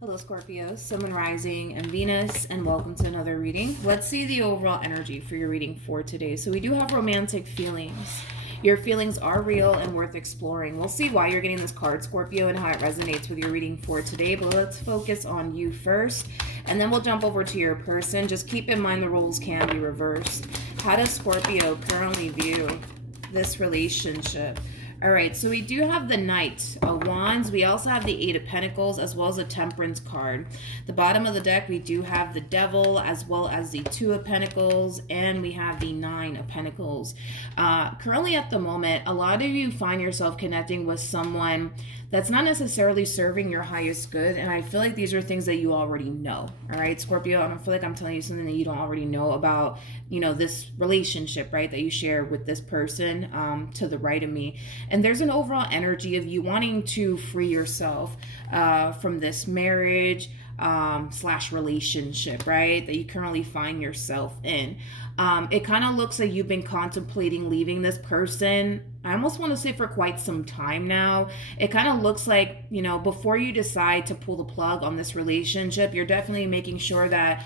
Hello, Scorpio, Sun, Moon, Rising, and Venus, and welcome to another reading. Let's see the overall energy for your reading for today. So we do have romantic feelings. Your feelings are real and worth exploring. We'll see why you're getting this card, Scorpio, and how it resonates with your reading for today. But let's focus on you first, and then we'll jump over to your person. Just keep in mind the roles can be reversed. How does Scorpio currently view this relationship? All right, so we do have the Knight of Wands. We also have the Eight of Pentacles as well as a Temperance card. The bottom of the deck, we do have the Devil as well as the Two of Pentacles, and we have the Nine of Pentacles. Currently at the moment, a lot of you find yourself connecting with someone that's not necessarily serving your highest good, and I feel like these are things that you already know. All right, Scorpio, I don't feel like I'm telling you something that you don't already know about, this relationship, right, that you share with this person to the right of me. And there's an overall energy of you wanting to free yourself from this marriage slash relationship, right, that you currently find yourself in. It kind of looks like you've been contemplating leaving this person. I almost want to say for quite some time now. It kind of looks like, before you decide to pull the plug on this relationship, you're definitely making sure that,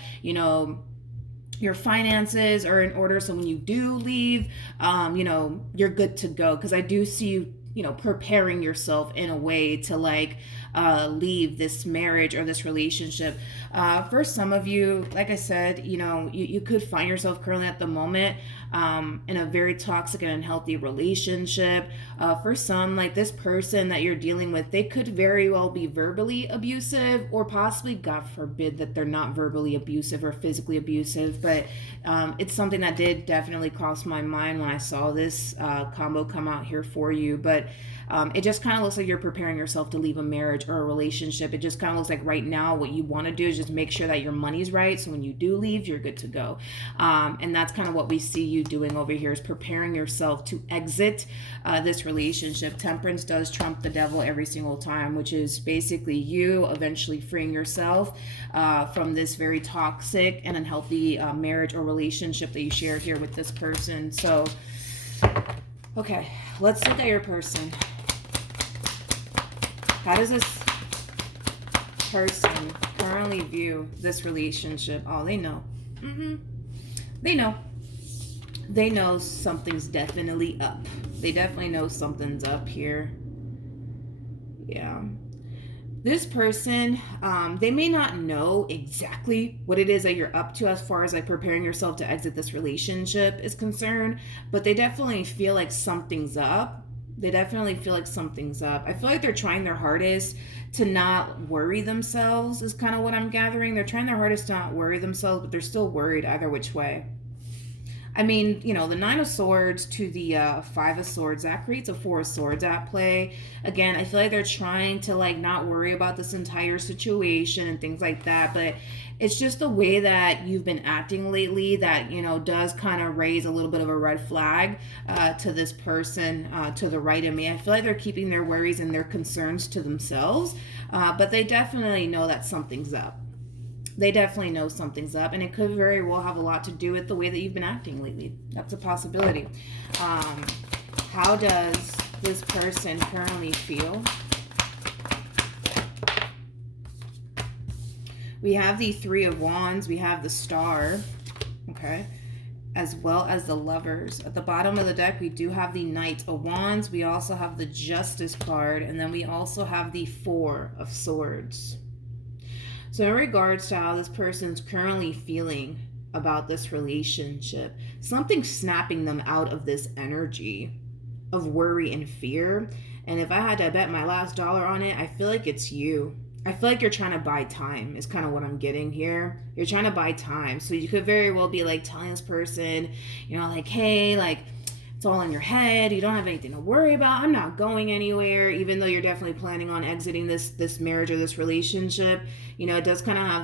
your finances are in order, so when you do leave, you're good to go. Because I do see you, preparing yourself in a way to leave this marriage or this relationship. For some of you, like I said, you could find yourself currently at the moment in a very toxic and unhealthy relationship. For some, like this person that you're dealing with, they could very well be verbally abusive, or possibly, God forbid, that they're not verbally abusive or physically abusive. But it's something that did definitely cross my mind when I saw this combo come out here for you. But it just kind of looks like you're preparing yourself to leave a marriage or a relationship. It just kind of looks like right now what you want to do is just make sure that your money's right, so when you do leave, you're good to go. And that's kind of what we see you doing over here, is preparing yourself to exit this relationship. Temperance does trump the Devil every single time, which is basically you eventually freeing yourself from this very toxic and unhealthy marriage or relationship that you share here with this person. So, okay, let's look at your person. How does this person currently view this relationship? Oh, they know. They know. They know something's definitely up. They definitely know something's up here. Yeah. This person, they may not know exactly what it is that you're up to as far as preparing yourself to exit this relationship is concerned, but they definitely feel like something's up. They definitely feel like something's up. I feel like they're trying their hardest to not worry themselves, is kind of what I'm gathering. They're trying their hardest to not worry themselves, but they're still worried either which way. I mean, the Nine of Swords to the Five of Swords, that creates a Four of Swords at play. Again, I feel like they're trying to not worry about this entire situation and things like that, but it's just the way that you've been acting lately that, does kind of raise a little bit of a red flag to this person to the right of me. I feel like they're keeping their worries and their concerns to themselves, but they definitely know that something's up. They definitely know something's up, and it could very well have a lot to do with the way that you've been acting lately. That's a possibility. How does this person currently feel? We have the Three of Wands. We have the Star, okay, as well as the Lovers. At the bottom of the deck, we do have the Knight of Wands. We also have the Justice card, and then we also have the Four of Swords. So in regards to how this person's currently feeling about this relationship, something's snapping them out of this energy of worry and fear. And if I had to bet my last dollar on it, I feel like it's you. I feel like you're trying to buy time is kind of what I'm getting here. You're trying to buy time. So you could very well be telling this person, hey, it's all in your head. You don't have anything to worry about. I'm not going anywhere, even though you're definitely planning on exiting this marriage or this relationship. It does kind of have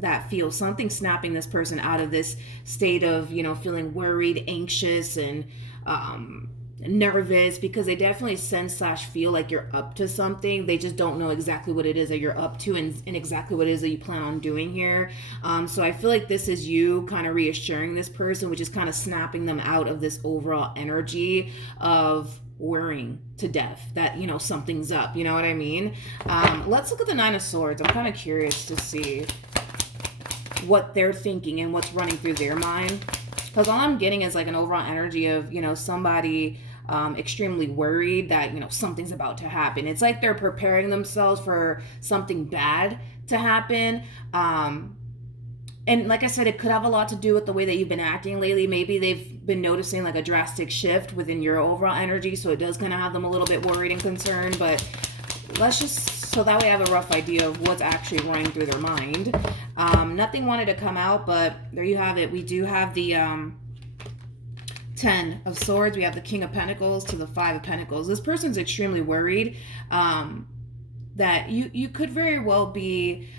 that feel, something snapping this person out of this state of, feeling worried, anxious, and nervous, because they definitely sense / feel like you're up to something. They just don't know exactly what it is that you're up to and exactly what it is that you plan on doing here. So I feel like this is you kind of reassuring this person, which is kind of snapping them out of this overall energy of worrying to death that, you know, something's up. You know what I mean? Let's look at the Nine of Swords. I'm kind of curious to see what they're thinking and what's running through their mind. Because all I'm getting is like an overall energy of, you know, somebody extremely worried that, you know, something's about to happen. It's like they're preparing themselves for something bad to happen. And like I said, it could have a lot to do with the way that you've been acting lately. Maybe they've been noticing like a drastic shift within your overall energy. So it does kind of have them a little bit worried and concerned. But let's just, so that way I have a rough idea of what's actually running through their mind. Nothing wanted to come out, but there you have it. We do have the 10 of Swords. We have the King of Pentacles to the 5 of Pentacles. This person's extremely worried that you could very well be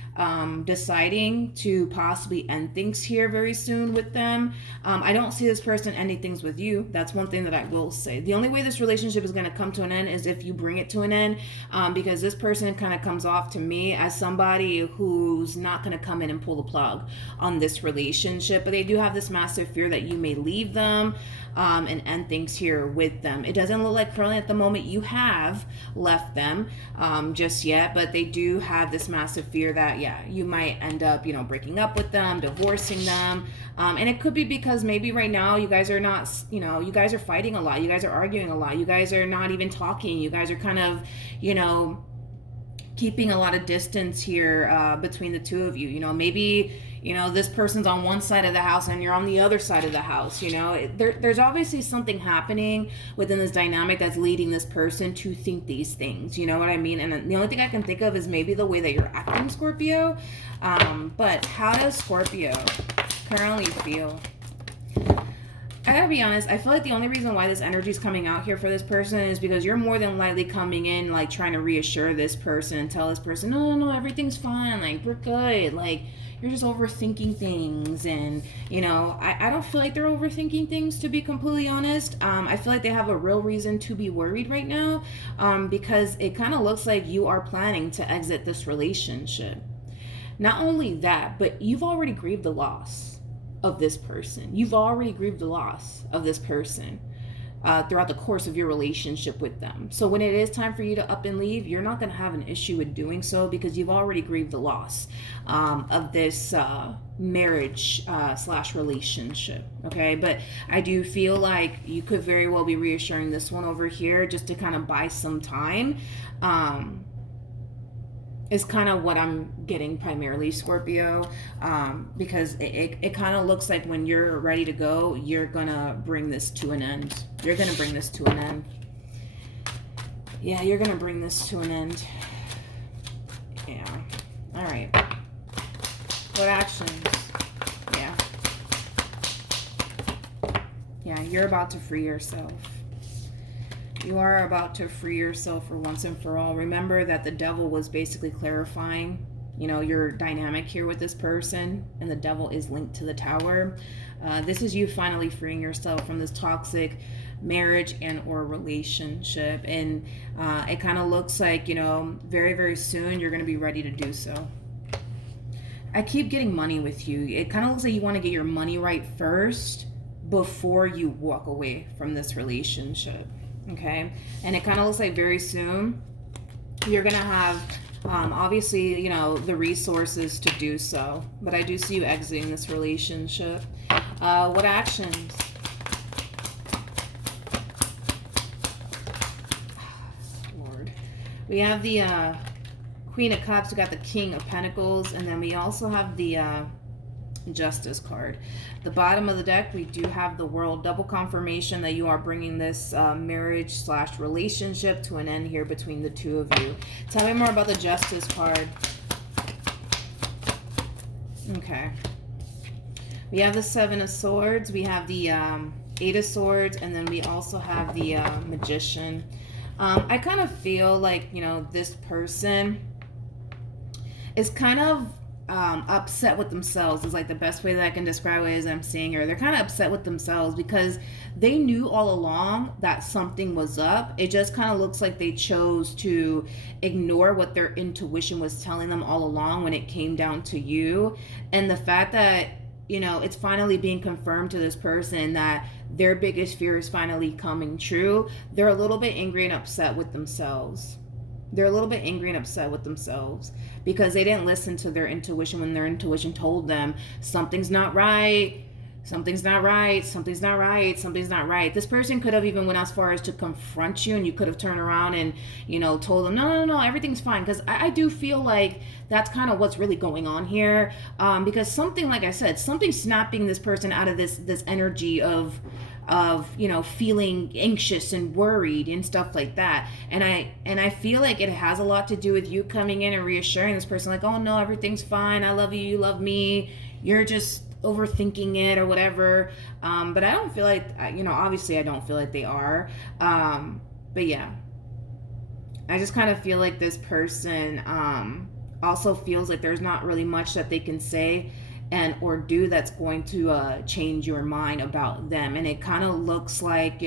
deciding to possibly end things here very soon with them. I don't see this person ending things with you. That's one thing that I will say. The only way this relationship is going to come to an end is if you bring it to an end, because this person kind of comes off to me as somebody who's not going to come in and pull the plug on this relationship, but they do have this massive fear that you may leave them and end things here with them. It doesn't look like currently at the moment you have left them just yet, but they do have this massive fear that, yeah, you might end up, you know, breaking up with them, divorcing them. And it could be because maybe right now you guys are not, you know, you guys are fighting a lot. You guys are arguing a lot. You guys are not even talking. You guys are kind of, you know, keeping a lot of distance here between the two of you. You know, maybe, you know, this person's on one side of the house and you're on the other side of the house. You know, there's obviously something happening within this dynamic that's leading this person to think these things. You know what I mean? And the only thing I can think of is maybe the way that you're acting, Scorpio. But how does Scorpio currently feel? I gotta be honest, I feel like the only reason why this energy is coming out here for this person is because you're more than likely coming in like trying to reassure this person and tell this person, no, everything's fine, like we're good, like you're just overthinking things. And you know, I don't feel like they're overthinking things, to be completely honest. I feel like they have a real reason to be worried right now, because it kind of looks like you are planning to exit this relationship. Not only that, but you've already grieved the loss of this person. You've already grieved the loss of this person throughout the course of your relationship with them. So when it is time for you to up and leave, you're not going to have an issue with doing so because you've already grieved the loss of this marriage slash relationship. Okay, but I do feel like you could very well be reassuring this one over here just to kind of buy some time. Is kind of what I'm getting primarily, Scorpio, because it kind of looks like when you're ready to go, you're gonna bring this to an end. You're gonna bring this to an end. Yeah, you're gonna bring this to an end. Yeah. All right. What actions? Yeah. Yeah, you're about to free yourself. You are about to free yourself for once and for all. Remember that the devil was basically clarifying, you know, your dynamic here with this person, and the devil is linked to the Tower. This is you finally freeing yourself from this toxic marriage and or relationship. And it kind of looks like, you know, very, very soon you're going to be ready to do so. I keep getting money with you. It kind of looks like you want to get your money right first before you walk away from this relationship. Okay, and it kind of looks like very soon you're gonna have obviously, you know, the resources to do so, but I do see you exiting this relationship. What actions? Lord, we have the Queen of Cups, we got the King of Pentacles, and then we also have the Justice card. The bottom of the deck, we do have the World, double confirmation that you are bringing this marriage slash relationship to an end here between the two of you. Tell me more about the Justice card. Okay, we have the Seven of Swords, we have the Eight of Swords, and then we also have the Magician. I kind of feel like, you know, this person is kind of upset with themselves is like the best way that I can describe it as I'm seeing her. They're kind of upset with themselves because they knew all along that something was up. It just kind of looks like they chose to ignore what their intuition was telling them all along when it came down to you. And the fact that it's finally being confirmed to this person that their biggest fear is finally coming true. They're a little bit angry and upset with themselves. They're a little bit angry and upset with themselves because they didn't listen to their intuition when their intuition told them something's not right. Something's not right. Something's not right. Something's not right. This person could have even went as far as to confront you, and you could have turned around and, told them, no, everything's fine. Because I do feel like that's kind of what's really going on here. Because something, like I said, something's snapping this person out of this energy of feeling anxious and worried and stuff like that. And I feel like it has a lot to do with you coming in and reassuring this person, like, oh no, everything's fine. I love you. You love me. You're just overthinking it or whatever. But I don't feel like, obviously I don't feel like they are. But yeah, I just kind of feel like this person also feels like there's not really much that they can say and or do that's going to change your mind about them. And it kind of looks like,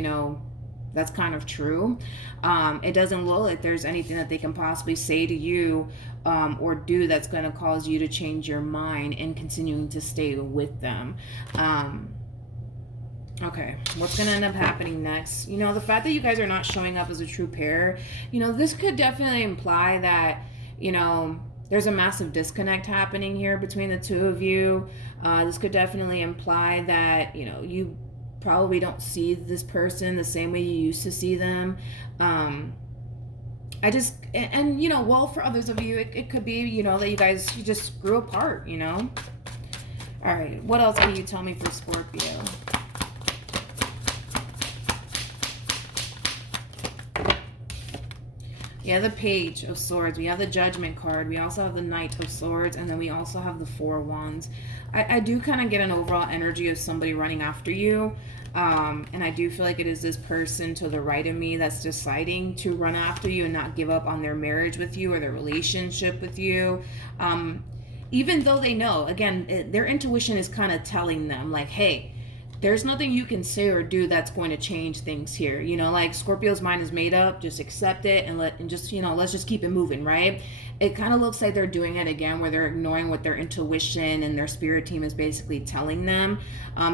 that's kind of true. It doesn't look like there's anything that they can possibly say to you or do that's going to cause you to change your mind and continuing to stay with them. Okay, what's going to end up happening next? The fact that you guys are not showing up as a true pair, this could definitely imply that, there's a massive disconnect happening here between the two of you. This could definitely imply that, you probably don't see this person the same way you used to see them. Well, for others of you, it could be, that you just grew apart, All right, what else can you tell me for Scorpio? We have the Page of Swords. We have the Judgment card. We also have the Knight of Swords. And then we also have the Four of Wands. I do kind of get an overall energy of somebody running after you. And I do feel like it is this person to the right of me that's deciding to run after you and not give up on their marriage with you or their relationship with you. Even though they know, again, their intuition is kind of telling them like, hey, there's nothing you can say or do that's going to change things here. Like Scorpio's mind is made up. Just accept it and let's just keep it moving, right? It kind of looks like they're doing it again where they're ignoring what their intuition and their spirit team is basically telling them.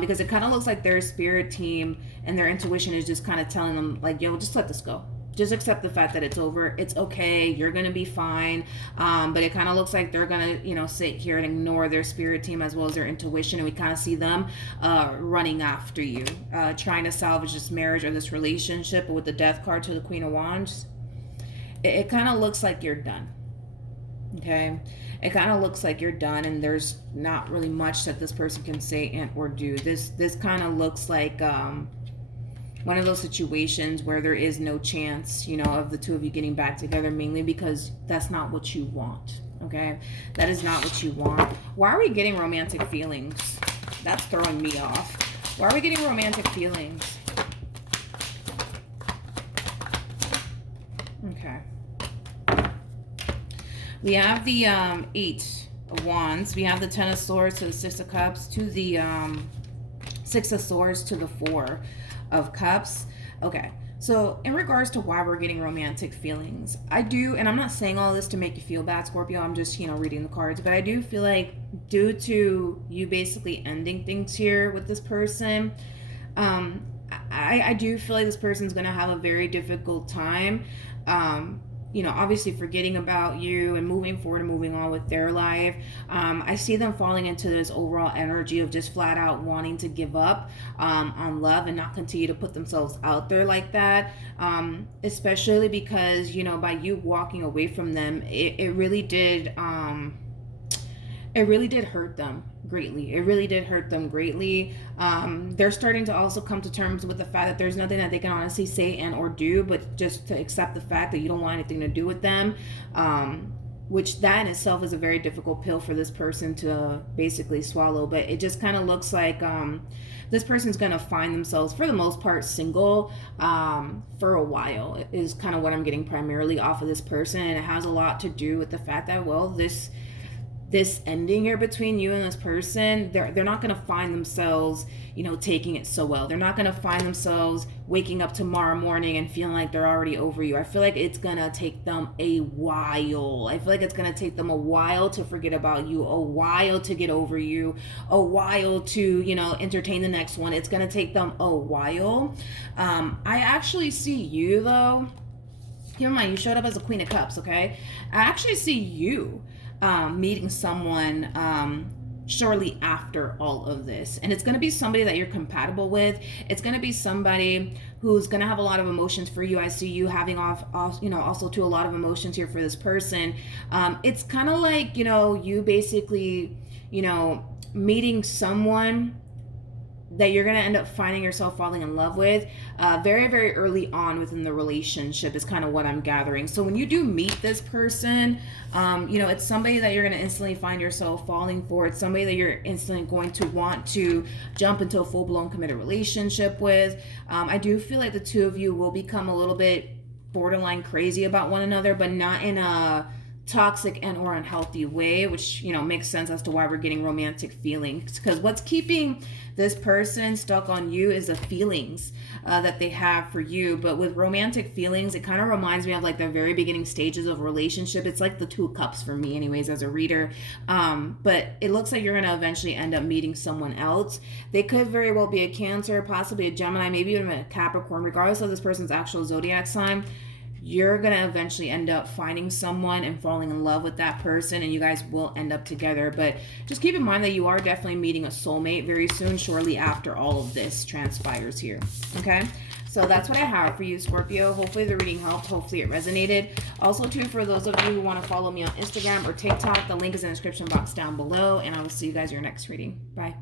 Because it kind of looks like their spirit team and their intuition is just kind of telling them like, yo, just let this go. Just accept the fact that it's over. It's okay. You're going to be fine. But it kind of looks like they're going to, sit here and ignore their spirit team as well as their intuition. And we kind of see them running after you, trying to salvage this marriage or this relationship. But with the Death card to the Queen of Wands, it kind of looks like you're done. Okay? It kind of looks like you're done and there's not really much that this person can say and or do. This kind of looks like... one of those situations where there is no chance, of the two of you getting back together, mainly because that's not what you want, okay? That is not what you want. Why are we getting romantic feelings? That's throwing me off. Why are we getting romantic feelings? Okay. We have the Eight of Wands. We have the Ten of Swords to the Six of Cups to the Six of Swords to the Four of Cups. Okay, so in regards to why we're getting romantic feelings, I do, and I'm not saying all this to make you feel bad, Scorpio, I'm just, reading the cards, but I do feel like due to you basically ending things here with this person, I do feel like this person's going to have a very difficult time, obviously forgetting about you and moving forward and moving on with their life. I see them falling into this overall energy of just flat out wanting to give up on love and not continue to put themselves out there like that. Especially because, by you walking away from them, it really did hurt them greatly. It really did hurt them greatly. They're starting to also come to terms with the fact that there's nothing that they can honestly say and or do, but just to accept the fact that you don't want anything to do with them, which that in itself is a very difficult pill for this person to basically swallow. But it just kind of looks like this person's going to find themselves, for the most part, single for a while, is kind of what I'm getting primarily off of this person. And it has a lot to do with the fact that, well, this this ending here between you and this person, they're not going to find themselves, you know, taking it so well. They're not going to find themselves waking up tomorrow morning and feeling like they're already over you. I feel like it's going to take them a while. I feel like it's going to take them a while to forget about you, a while to get over you, a while to, you know, entertain the next one. It's going to take them a while. I actually see you, though. Keep in mind, you showed up as a Queen of Cups, okay? I actually see you meeting someone shortly after all of this, and it's going to be somebody that you're compatible with. It's going to be somebody who's going to have a lot of emotions for you. I see you having also too a lot of emotions here for this person. It's kind of like, you know, you basically, you know, meeting someone that you're going to end up finding yourself falling in love with very, very early on within the relationship is kind of what I'm gathering. So when you do meet this person, you know, it's somebody that you're going to instantly find yourself falling for. It's somebody that you're instantly going to want to jump into a full-blown committed relationship with. I do feel like the two of you will become a little bit borderline crazy about one another, but not in a toxic and or unhealthy way, which, you know, makes sense as to why we're getting romantic feelings, because what's keeping this person stuck on you is the feelings that they have for you. But with romantic feelings, it kind of reminds me of like the very beginning stages of a relationship. It's like the 2 cups for me anyways as a reader. But it looks like you're going to eventually end up meeting someone else. They could very well be a Cancer, possibly a Gemini, maybe even a Capricorn, regardless of this person's actual zodiac sign. You're going to eventually end up finding someone and falling in love with that person, and you guys will end up together. But just keep in mind that you are definitely meeting a soulmate very soon, shortly after all of this transpires here. Okay? So that's what I have for you, Scorpio. Hopefully the reading helped. Hopefully it resonated. Also, too, for those of you who want to follow me on Instagram or TikTok, the link is in the description box down below, and I will see you guys in your next reading. Bye.